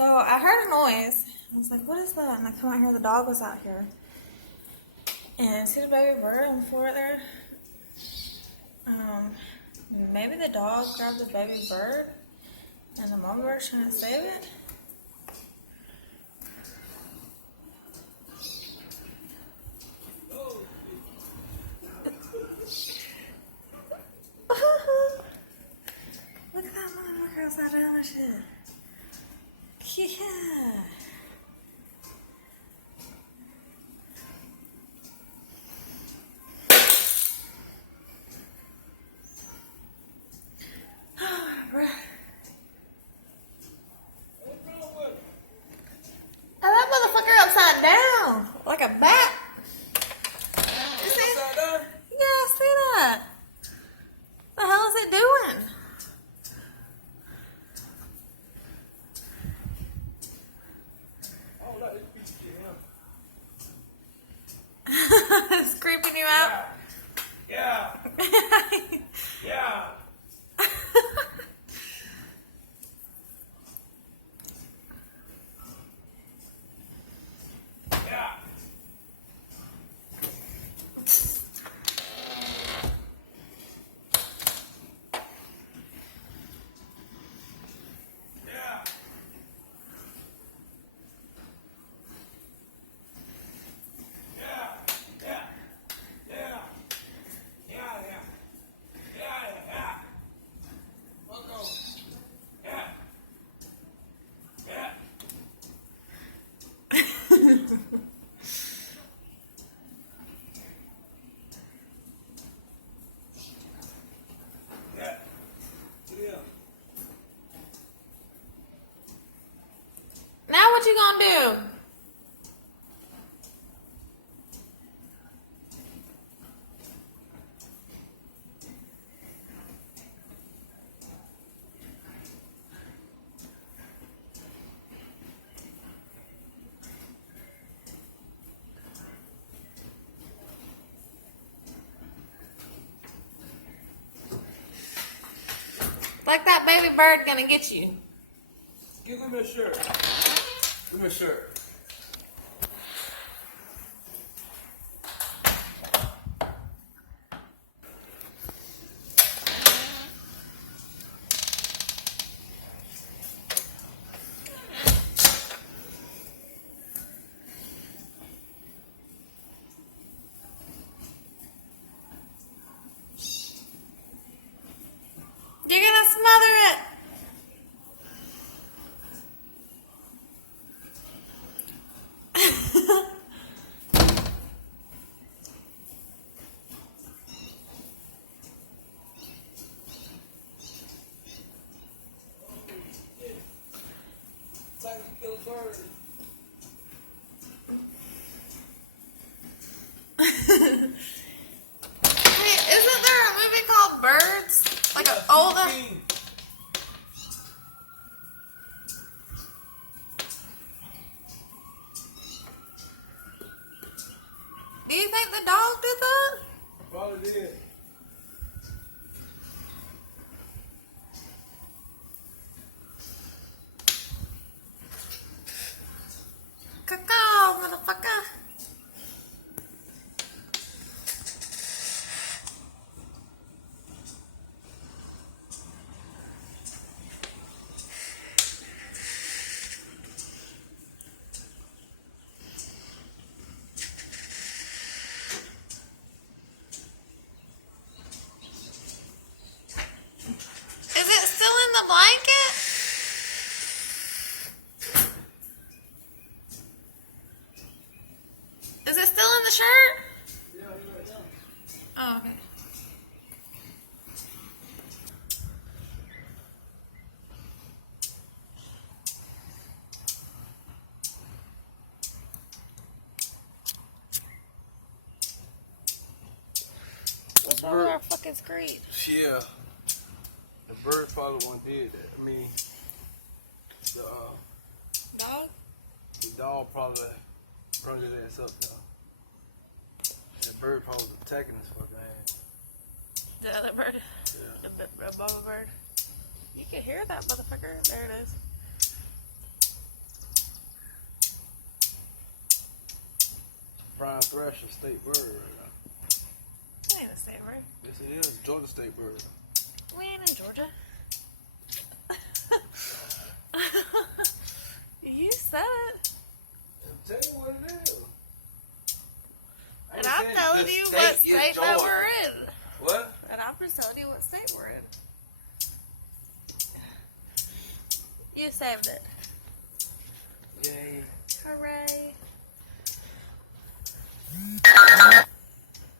So I heard a noise. I was like, what is that? And I come out here, the dog was out here. And see the baby bird on the floor there? Maybe the dog grabbed the baby bird and the mama bird's trying to save it. Look at that motherfucker outside doing that shit. Yeah. And that motherfucker upside down, like a bat. You see? Yeah, I see that. What the hell is it doing? It's creeping you out? Yeah. Yeah. Yeah. Now what you gonna do? Like that baby bird gonna get you. Give me a shirt. Give me a shirt. You're gonna smother it. It's like you kill a bird. Hey, isn't there a movie called Birds? Like an older. Do you think the dog did that? Probably did. Cacao, motherfucker. Is it still in the blanket? Is it still in the shirt? Yeah, you're right now. Oh, okay. What's wrong with our fucking screen? Yeah. The bird probably one did that. I mean, Dog? the dog probably brought his ass up now. That bird probably was attacking his fucking ass. The other bird? Yeah. The baba bird? You can hear that motherfucker. There it is. thrash a state bird right now. It ain't a state bird. Yes, it is. Georgia state bird. We ain't in Georgia. You said it. I'm telling you what it is. And I'm telling you what state that we're in. What? And I'm just telling you what state we're in. You saved it. Yay. Hooray.